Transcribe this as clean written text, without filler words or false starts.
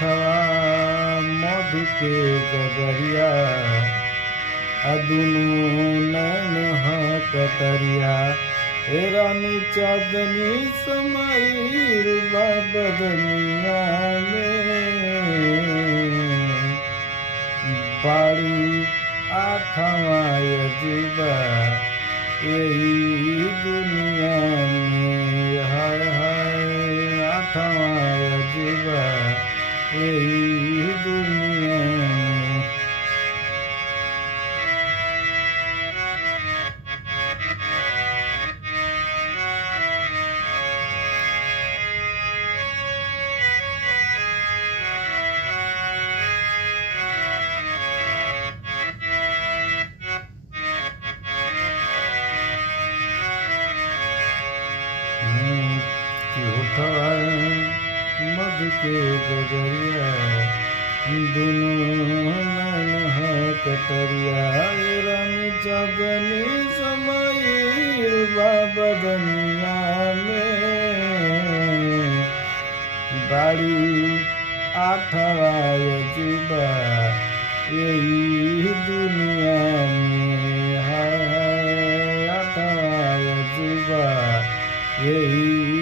होठवा मधु के गगरिया दुनू नैन कतरिया हे रानी चाँदनी समाइल बा बदनिया में बाड़ी आठवां अजूबा यही दुनिया में हाय हाय आठवां अजूबा यही दुनिया में। होठवा मधु के गगरिया दुनू नैन कतरिया रानी चाँदनी समाइल बा बदनिया में बाड़ी आठवां अजूबा यही दुनिया में हाय हाय आठवां अजूबा यही